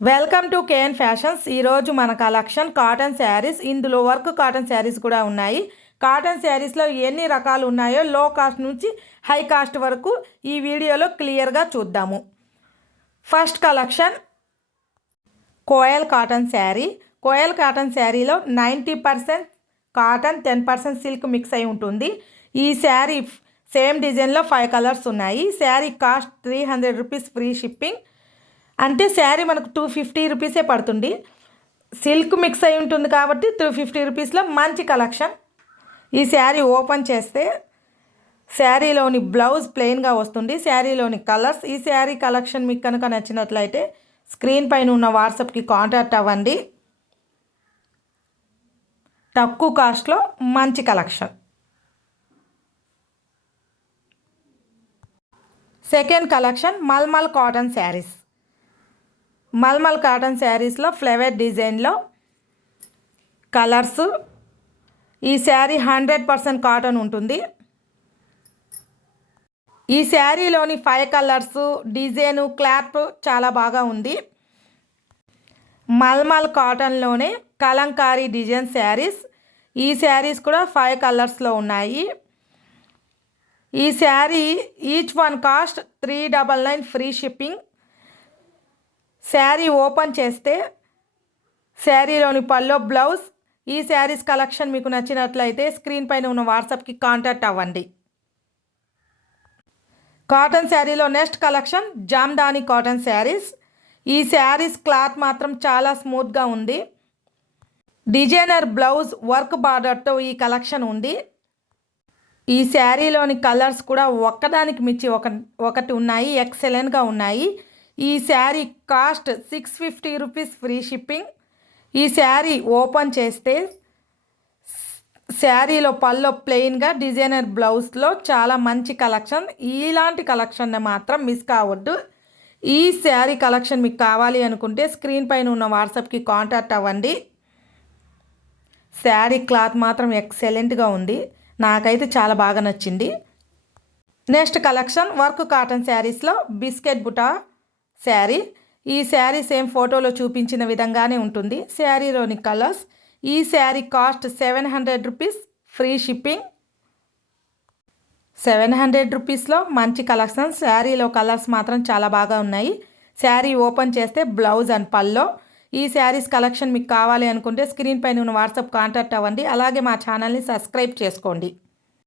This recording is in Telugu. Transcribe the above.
Welcome to KN fashions. ఈరోజు మన కలెక్షన్ కాటన్ శారీస్. ఇందులో వర్క్ కాటన్ శారీస్ కూడా ఉన్నాయి. కాటన్ శారీస్లో ఎన్ని రకాలు ఉన్నాయో లో కాస్ట్ నుంచి హై కాస్ట్ వరకు ఈ వీడియోలో క్లియర్గా చూద్దాము. First collection Koyal cotton sari. Koyal cotton శారీలో 90% కాటన్ 10% సిల్క్ మిక్స్ అయి ఉంటుంది. ఈ శారీ సేమ్ డిజైన్లో 5 కలర్స్ ఉన్నాయి. Sari cost 300 rupees free shipping. అంటే శారీ మనకు 250 రూపీసే పడుతుంది. సిల్క్ మిక్స్ అయి ఉంటుంది కాబట్టి 250 రూపీస్లో మంచి కలెక్షన్. ఈ శారీ ఓపెన్ చేస్తే శారీలోని బ్లౌజ్ ప్లెయిన్గా వస్తుంది. శారీలోని కలర్స్. ఈ శారీ కలెక్షన్ మీకు కనుక నచ్చినట్లయితే స్క్రీన్ పైన ఉన్న వాట్సాప్కి కాంటాక్ట్ అవ్వండి. తక్కువ కాస్ట్లో మంచి collection. Second collection mulmul cotton saris. Mulmul cotton శారీస్లో ఫ్లవర్ డిజైన్లో కలర్స్. ఈ శారీ 100% కాటన్ ఉంటుంది. ఈ శారీలోని 5 కలర్స్ డిజైను క్లాత్ చాలా బాగా ఉంది. మల్మల్ కాటన్లోనే కలంకారీ డిజైన్ శారీస్. ఈ శారీస్ కూడా 5 కలర్స్లో ఉన్నాయి. ఈ sari each one cost 399 free shipping. Sari open చేస్తే శారీలోని పల్లో బ్లౌజ్. ఈ శారీస్ కలెక్షన్ మీకు నచ్చినట్లయితే స్క్రీన్ పైన ఉన్న వాట్సాప్కి కాంటాక్ట్ అవ్వండి. కాటన్ శారీలో next collection Jamdani cotton saris. ఈ శారీస్ క్లాత్ మాత్రం చాలా స్మూత్గా ఉంది. డిజైనర్ బ్లౌజ్ వర్క్ బార్డర్తో ఈ కలెక్షన్ ఉంది. ఈ శారీలోని కలర్స్ కూడా ఒక్కదానికి మించి ఒకటి ఉన్నాయి. ఎక్సలెంట్గా ఉన్నాయి. ఈ sari cost 650 rupees free shipping. ఈ శారీ ఓపెన్ చేస్తే శారీలో పల్లో ప్లెయిన్గా డిజైనర్ బ్లౌజ్లో చాలా మంచి కలెక్షన్. ఇలాంటి కలెక్షన్ని మాత్రం మిస్ కావద్దు. ఈ శారీ కలెక్షన్ మీకు కావాలి అనుకుంటే స్క్రీన్ పైన ఉన్న వాట్సాప్కి కాంటాక్ట్ అవ్వండి. శారీ క్లాత్ మాత్రం ఎక్సలెంట్గా ఉంది. నాకైతే చాలా బాగా నచ్చింది. నెక్స్ట్ కలెక్షన్ వర్క్ కాటన్ శారీస్లో బిస్కెట్ బుటా శారీ. ఈ శారీ సేమ్ ఫోటోలో చూపించిన విధంగానే ఉంటుంది. శారీలోని కలర్స్. ఈ sari cost 700 rupees free shipping. 700 రూపీస్లో మంచి కలెక్షన్. శారీలో కలర్స్ మాత్రం చాలా బాగా ఉన్నాయి. శారీ ఓపెన్ చేస్తే బ్లౌజ్ అండ్ పల్లో. ఈ శారీస్ కలెక్షన్ మీకు కావాలి అనుకుంటే స్క్రీన్ పైన ఉన్న వాట్సాప్ కాంటాక్ట్ అవ్వండి. అలాగే మా ఛానల్ని సబ్స్క్రైబ్ చేసుకోండి.